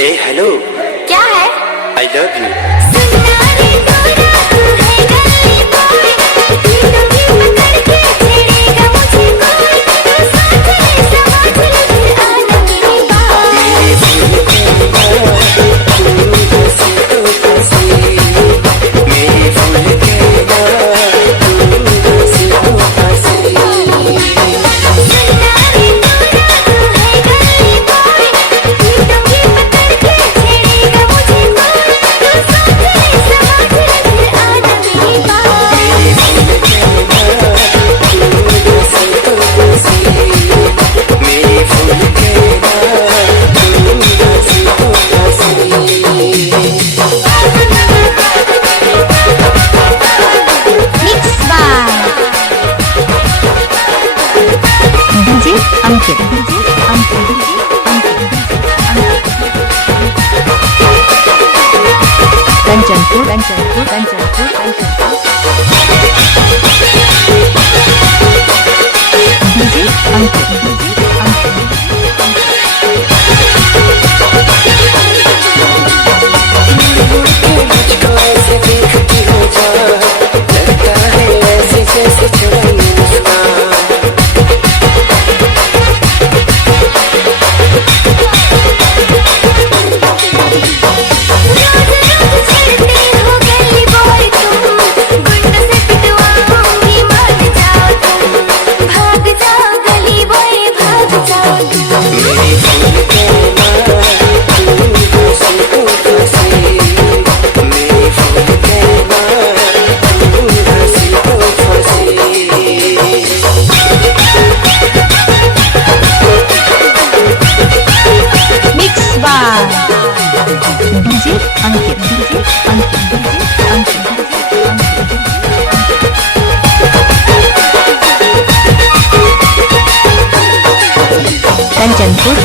ए हेलो, क्या है? I love you. सुनना रे तोरा तू है गली बॉय, पीटूंगी पकड़ के छेड़ेगा मुझे कोई, तू साथ है समझ ले फिर आना मेरी बात। मेरे दिल के बात तू हंसी तो हंसी, मेरे फूल के बात तू हंसी तो हंसी। सुनना रे तोरा तू है गली बॉय, पीटूंगी पकड़ के छेड़ेगा मुझे कोई, तू साथ है समझ ले फिर आना मेरी बात। मेरे फूल के बात तू हंसी तो हंसी, मेरे फूल के बात तू हंसी तो हंसी। Mix by DJ Ankit. Kanchanpur. DJ Ankit. मुझको ऐसे देखती हो जा, लगता है ऐसे जैसे चुराई मुस्कान। रोज रोज छेड़ते हो गली बॉय तुम, गुंडों से पिटवाऊंगी मान जाओ तुम, भाग जाओ गली बॉय भाग जाओ तुम। मेरे फूल के बात तू हंसी तो हंसी, मेरे फूल के बात तू हंसी तो हंसी। Mix by DJ Ankit. Kanchanpur.